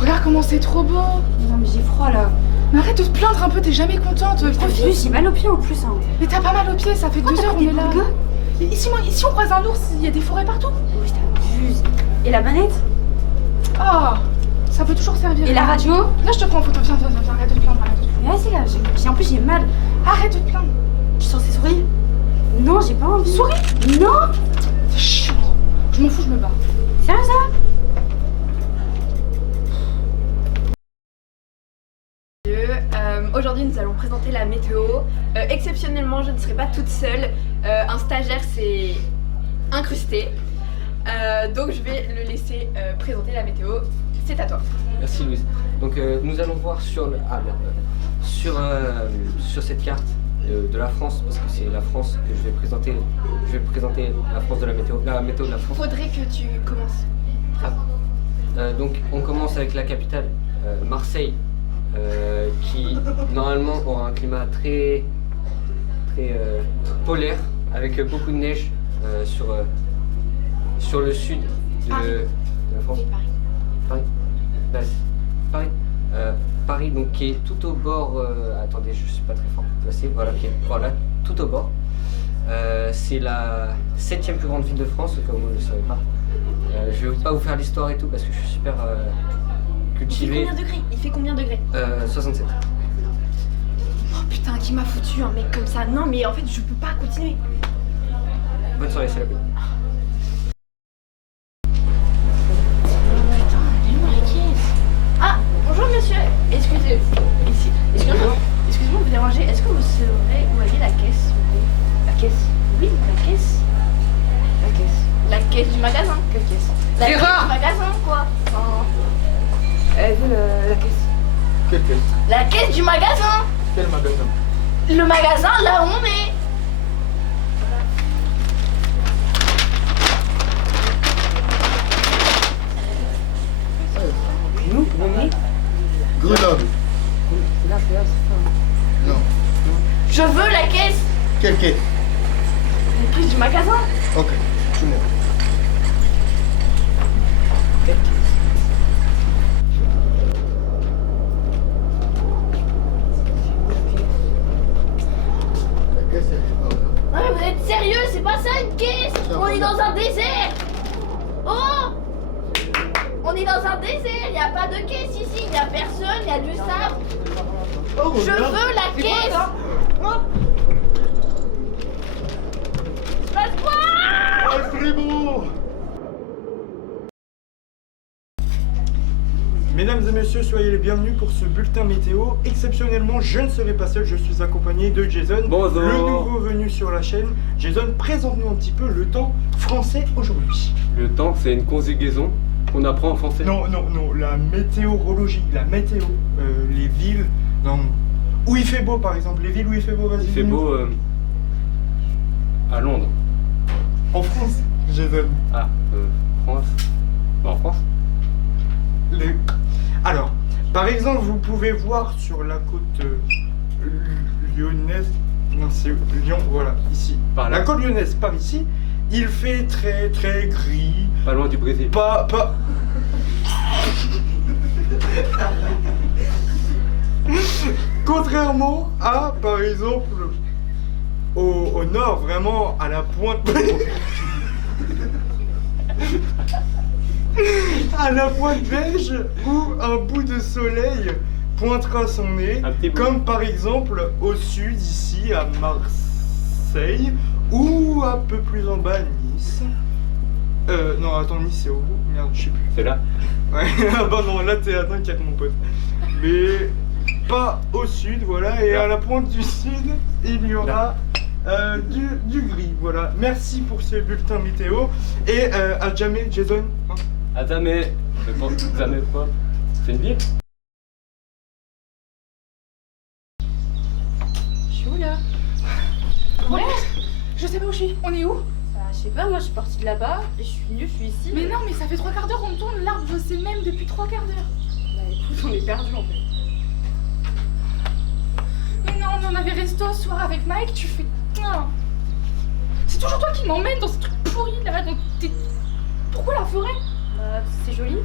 Regarde comment c'est trop beau. Non mais j'ai froid là. Mais arrête de te plaindre un peu, t'es jamais contente. Profite. J'ai mal aux pieds en plus. Hein. Mais t'as pas mal aux pieds, ça fait 2 heures on est là. Ici on croise un ours, il y a des forêts partout. Oui, t'abuses. Et la manette? Oh, ça peut toujours servir. Et la radio? Là je te prends en photo, viens, arrête de te plaindre, Vas-y là, en plus j'ai mal. Arrête de te plaindre. Tu es censée sourire? Non, j'ai pas envie. Souris? Non. C'est chiant. Je m'en fous, je me bats. Sérieux ça? Aujourd'hui, nous allons présenter la météo. Exceptionnellement, je ne serai pas toute seule. Un stagiaire s'est incrusté. Donc, je vais le laisser présenter la météo. C'est à toi. Merci Louise. Donc nous allons voir sur cette carte de la France, parce que c'est la France que je vais présenter. Je vais présenter la France de la météo de la France. Faudrait que tu commences. Donc on commence avec la capitale, Marseille, qui normalement aura un climat très polaire, avec beaucoup de neige sur le sud de la France. Paris. Paris, donc qui est tout au bord. Attendez, je suis pas très fort placé. Voilà, voilà, tout au bord. C'est la 7e plus grande ville de France, au cas où vous ne le savez pas. Je vais pas vous faire l'histoire et tout parce que je suis super cultivé. Il fait combien de degrés? 67. Oh putain, qui m'a foutu un mec comme ça? Non, mais en fait, je peux pas continuer. Bonne soirée, c'est la bonne. Bonjour monsieur, excusez-moi de vous déranger, est-ce que vous saurez où est la caisse? La caisse? Oui, la caisse. La caisse. La caisse du magasin? Quelle caisse? La caisse du magasin, quoi. Elle veut la caisse. Quelle caisse? La caisse du magasin! Quel magasin? Le magasin, là où on est! Nous, on est. Grenoble. Là, c'est là, c'est ça. Non. Je veux la caisse! Quelle caisse? La caisse du magasin! Ok, tout le monde. La caisse, elle est par là. Non mais vous êtes sérieux, c'est pas ça une caisse! On est dans un désert! Oh! On est dans un désert, il n'y a pas de caisse ici, il n'y a personne, il y a du sable. Oh, Je veux la caisse! Passe-moi! Ah, Primo! Mesdames et messieurs, soyez les bienvenus pour ce bulletin météo. Exceptionnellement, je ne serai pas seul, je suis accompagné de Jason, Bonjour. le nouveau venu sur la chaîne. Jason, présente-nous un petit peu le temps français aujourd'hui. Le temps, c'est une conjugaison qu'on apprend en français. Non, la météorologie, la météo, les villes, non, où il fait beau par exemple, les villes où il fait beau, vas-y. Il fait dis-nous. beau à Londres. En France, Jason. Ah, France. En France. Alors, par exemple, vous pouvez voir sur la côte lyonnaise, non c'est Lyon, voilà, ici. Par là. La côte lyonnaise, par ici, il fait très très gris. Pas loin du Brésil. Pas... Contrairement à, par exemple, au nord, vraiment à la pointe... à la pointe beige, où un bout de soleil pointera son nez, Un petit bout. comme par exemple au sud, ici, à Marseille, ou un peu plus en bas, Nice. Non, attends, Nice, c'est où? Merde, je sais plus. C'est là. Ouais, ah bah non, là t'es à Dunkerque mon pote. Mais pas au sud, voilà, et à la pointe du sud, il y aura du gris, voilà. Merci pour ce bulletin météo, et à jamais, Jason. Hein. À jamais. Je pense jamais quoi. C'est une ville. Je suis où là? Ouais, je sais pas où je suis. On est où? Bah, je sais pas, moi je suis partie de là-bas, et je suis venue, je suis ici. Mais non, mais ça fait 3/4 d'heure qu'on tourne, l'arbre je sais même depuis 3/4 d'heure. Bah écoute, on est perdu en fait. Mais non, mais on avait resto ce soir avec Mike, tu fais... Non. C'est toujours toi qui m'emmène dans ce truc pourri là, donc t'es... Pourquoi la forêt? Bah, c'est joli.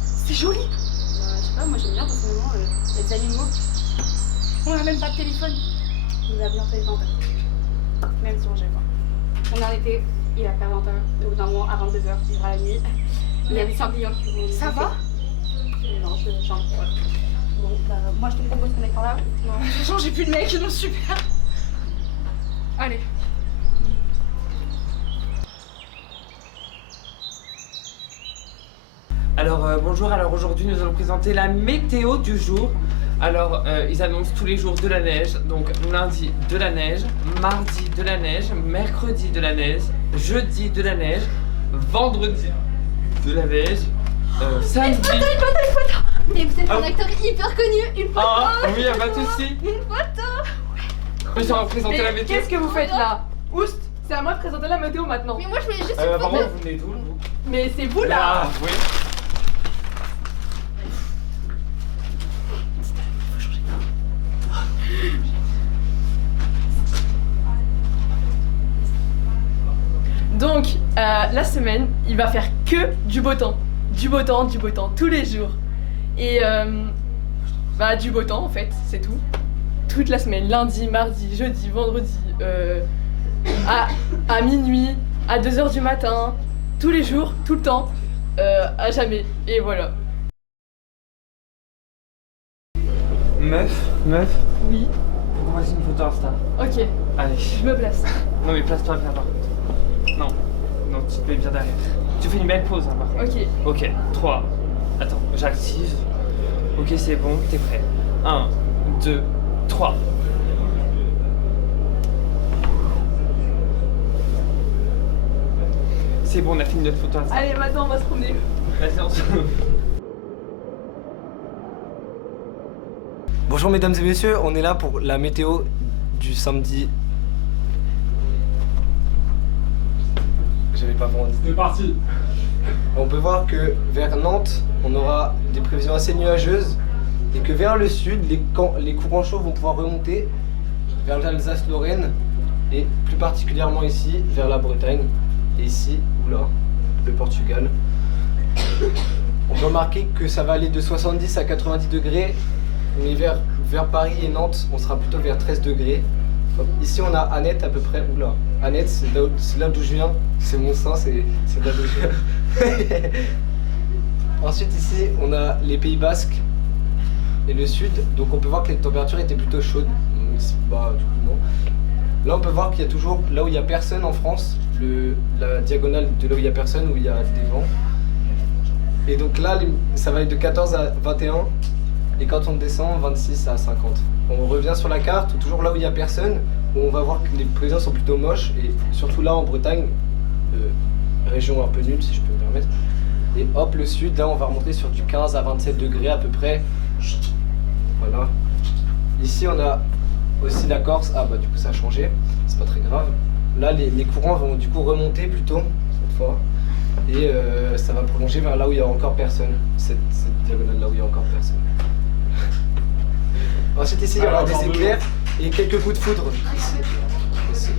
C'est joli. Bah Je sais pas, moi j'aime bien personnellement les animaux. On a même pas de téléphone. Il a bien téléphone. Même si on gère pas. On est en été, il a 40 heures. Au bout d'un moment, à 22h, il ira la nuit. Il y a des surveillants qui vont. Ça va? Non, j'en ouais. Bon, bah, moi je te propose qu'on aille par là. Non. De toute façon, j'ai plus de mec, donc super. Allez. Alors bonjour, alors aujourd'hui nous allons présenter la météo du jour. Alors ils annoncent tous les jours de la neige, donc lundi de la neige, mardi de la neige, mercredi de la neige, jeudi de la neige, vendredi de la neige, samedi... Mais vous êtes un acteur hyper connu, une photo. Ah oui, y'a pas de soucis. Une photo. Je vais représenter la météo. Qu'est-ce que vous faites là? Oust, c'est à moi de présenter la météo maintenant. Mais moi je voulais juste une Par photo. contre vous venez d'où vous? Mais c'est vous là. Ah oui. Donc, la semaine, il va faire que du beau temps. Du beau temps, du beau temps, tous les jours. Et bah du beau temps en fait, c'est tout. Toute la semaine, lundi, mardi, jeudi, vendredi, à minuit, à 2h du matin, tous les jours, tout le temps, à jamais. Et voilà. Meuf, Oui, voici une photo Insta. ok, Allez. je me place. Non mais place-toi bien par contre. Non, non, tu te mets bien derrière. Tu fais une belle pause hein, par contre. Ok. Ok, 3. Attends, j'active. Ok, c'est bon, t'es prêt. 1, 2, 3. C'est bon, on a fini notre photo Insta. Allez, maintenant on va se promener. Vas-y, on se... Bonjour mesdames et messieurs, on est là pour la météo du samedi. J'avais pas vraiment dit. C'est parti. On peut voir que vers Nantes, on aura des prévisions assez nuageuses et que vers le sud, les courants chauds vont pouvoir remonter vers l'Alsace-Lorraine et plus particulièrement ici, vers la Bretagne et ici, oula, le Portugal. On peut remarquer que ça va aller de 70 à 90 degrés, mais vers Paris et Nantes, on sera plutôt vers 13 degrés. Ici, on a Annette à peu près, oula, Annette, c'est là d'où je viens, c'est mon sein, c'est là d'où je viens. Ensuite, ici, on a les Pays Basques et le sud, donc on peut voir que les températures étaient plutôt chaudes. Bah, du coup, non. Là, on peut voir qu'il y a toujours, là où il n'y a personne en France, la diagonale de là où il n'y a personne, où il y a des vents. Et donc là, ça va aller de 14 à 21, et quand on descend, 26 à 50. On revient sur la carte, toujours là où il n'y a personne, où on va voir que les prévisions sont plutôt moches, et surtout là en Bretagne, région un peu nulle si je peux me permettre. Et hop, le sud, là on va remonter sur du 15 à 27 degrés à peu près. Voilà. Ici on a aussi la Corse, ah bah du coup ça a changé, c'est pas très grave. Là les courants vont du coup remonter plutôt, cette fois. Et ça va prolonger vers là où il n'y a encore personne, cette diagonale là où il n'y a encore personne. Ensuite ici il y aura des éclairs et quelques coups de foudre. Ici.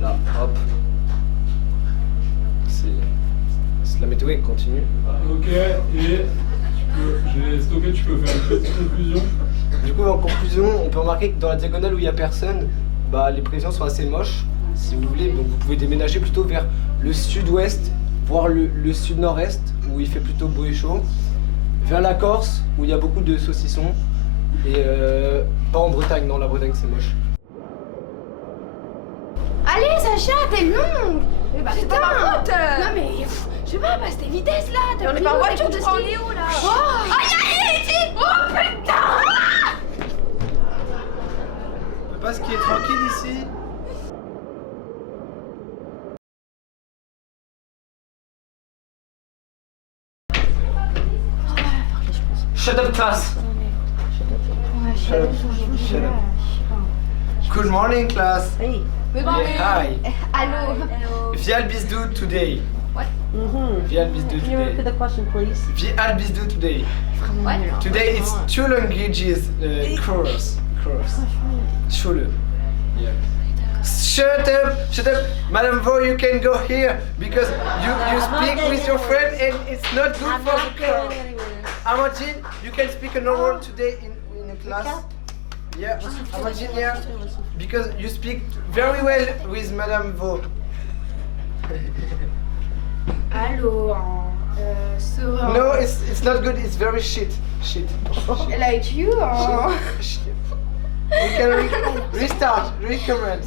Là, hop. C'est la météo qui continue. Ok, et j'ai stocké, tu peux faire une petite conclusion. Du coup en conclusion, on peut remarquer que dans la diagonale où il n'y a personne, bah, les prévisions sont assez moches. Si vous voulez, donc vous pouvez déménager plutôt vers le sud-ouest, voire le sud-nord-est, où il fait plutôt beau et chaud. Vers la Corse, où il y a beaucoup de saucissons. Et pas en Bretagne, non, la Bretagne c'est moche. Allez Sacha, t'es longue. Mais bah c'est pas ma faute. Non mais je sais pas, passe tes vitesses là. Mais on est pas en voiture, tu crois on est où là? Aïe aïe ici. Oh putain. On peut pas skier tranquille ici. Shut up class. Shut up. Shut up. Good morning class. Hey. Good morning. Hi. Allô. Vialbisdu today. What? Vialbisdu Can you repeat today. the question, please? Vialbisdu today. What? Today it's two languages course. Schule. Yeah. Shut up, Madame Vo, you can go here because you speak with your friend and it's not good for the car. Amandine, you can speak another word today in a class. Yeah, Amandine, yeah. Because you speak very well with Madame Vaux. Allô, so No, it's not good. It's very shit. Shit. like you. Shit. We can restart, recommence.